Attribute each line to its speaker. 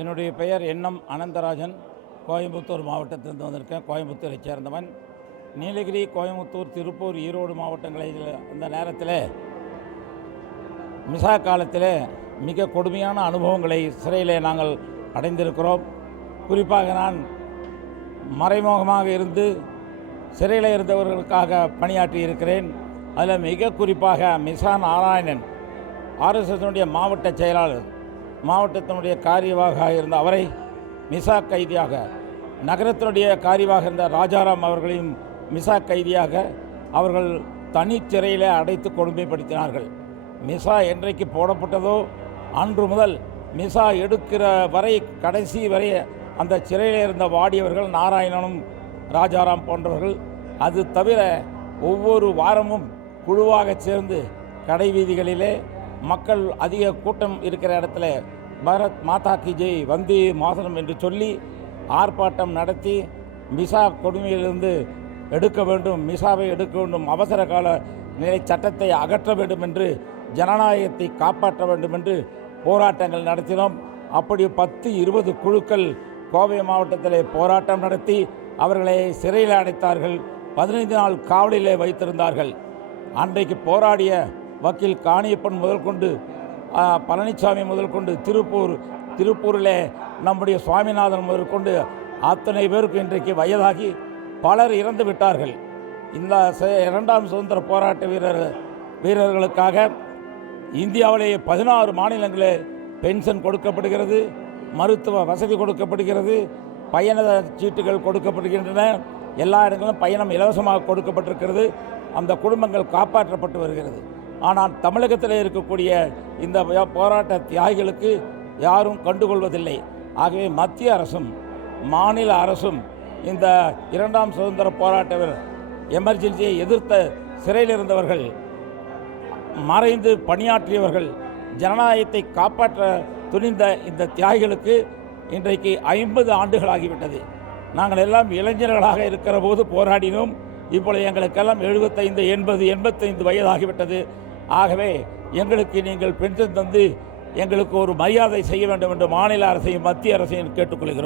Speaker 1: என்னுடைய பெயர் எண்ணம் அனந்தராஜன். கோயம்புத்தூர் மாவட்டத்திலிருந்து வந்திருக்கேன். கோயம்புத்தூரை சேர்ந்தவன். நீலகிரி கோயம்புத்தூர் திருப்பூர் ஈரோடு மாவட்டங்களில் அந்த நேரத்தில் மிசா காலத்தில் மிக கொடுமையான அனுபவங்களை சிறையில் நாங்கள் அடைந்திருக்கிறோம். குறிப்பாக நான் மறைமுகமாக இருந்து சிறையில் இருந்தவர்களுக்காக பணியாற்றி இருக்கிறேன். அதில் மிக குறிப்பாக மிசா நாராயணன் ஆர்எஸ்எஸ்னுடைய மாவட்ட செயலாளர் மாவட்டத்தினுடைய காரியவாக இருந்த அவரை மிசா கைதியாக நகரத்தினுடைய காரியவாக இருந்த ராஜாராம் அவர்களையும் மிசா கைதியாக அவர்கள் தனிச்சிறையில் அடைத்து கொடுமைப்படுத்தினார்கள். மிசா என்றைக்கு போடப்பட்டதோ அன்று முதல் மிசா எடுக்கிற வரை கடைசி வரை அந்த சிறையில் இருந்த வாடியவர்கள் நாராயணனும் ராஜாராம் போன்றவர்கள் அது தவிர ஒவ்வொரு வாரமும் குழுவாக சேர்ந்து கடை வீதிகளிலே மக்கள் அதிக கூட்டம் இருக்கிற இடத்துல பாரத் மாதா கி ஜெய் வந்தே மாதரம் என்று சொல்லி ஆர்ப்பாட்டம் நடத்தி மிசா கொடுமையிலிருந்து எடுக்க வேண்டும் மிசாவை எடுக்க வேண்டும் அவசர கால நிலை சட்டத்தை அகற்ற வேண்டும் என்று ஜனநாயகத்தை காப்பாற்ற வேண்டும் என்று போராட்டங்கள் நடத்தினோம். அப்படி பத்து இருபது குழுக்கள் கோவை மாவட்டத்தில் போராட்டம் நடத்தி அவர்களை சிறையில் அடைத்தார்கள். பதினைந்து நாள் காவலிலே வைத்திருந்தார்கள். அன்றைக்கு போராடிய வக்கீல் காணியப்பன் முதல் கொண்டு பழனிசாமி முதல் கொண்டு திருப்பூர் திருப்பூரிலே நம்முடைய சுவாமிநாதன் முதல் கொண்டு அத்தனை பேருக்கு இன்றைக்கு வயதாகி பலர் இறந்து விட்டார்கள். இந்த இரண்டாம் சுதந்திர போராட்ட வீரர் வீரர்களுக்காக இந்தியாவிலேயே பதினாறு மாநிலங்களில் பென்ஷன் கொடுக்கப்படுகிறது மருத்துவ வசதி கொடுக்கப்படுகிறது பயண சீட்டுகள் கொடுக்கப்படுகின்றன எல்லா இடங்களிலும் பயணம் இலவசமாக கொடுக்கப்பட்டிருக்கிறது. அந்த குடும்பங்கள் காப்பாற்றப்பட்டு வருகிறது. ஆனால் தமிழகத்தில் இருக்கக்கூடிய இந்த போராட்ட தியாகிகளுக்கு யாரும் கண்டுகொள்வதில்லை. ஆகவே மத்திய அரசும் மாநில அரசும் இந்த இரண்டாம் சுதந்திர போராட்ட எமர்ஜென்சியை எதிர்த்த சிறையில் இருந்தவர்கள் மறைந்து பணியாற்றியவர்கள் ஜனநாயகத்தை காப்பாற்ற துணிந்த இந்த தியாகிகளுக்கு இன்றைக்கு ஐம்பது ஆண்டுகள் ஆகிவிட்டது நாங்கள் எல்லாம் இளைஞர்களாக இருக்கிற போது போராடினோம். இப்பொழுது எங்களுக்கெல்லாம் எழுபத்தைந்து எண்பது எண்பத்தைந்து வயதாகிவிட்டது. ஆகவே எங்களுக்கு நீங்கள் பென்ஷன் தந்து எங்களுக்கு ஒரு மரியாதை செய்ய வேண்டும் என்று மாநில அரசையும் மத்திய அரசையும் கேட்டுக்கொள்கிறோம்.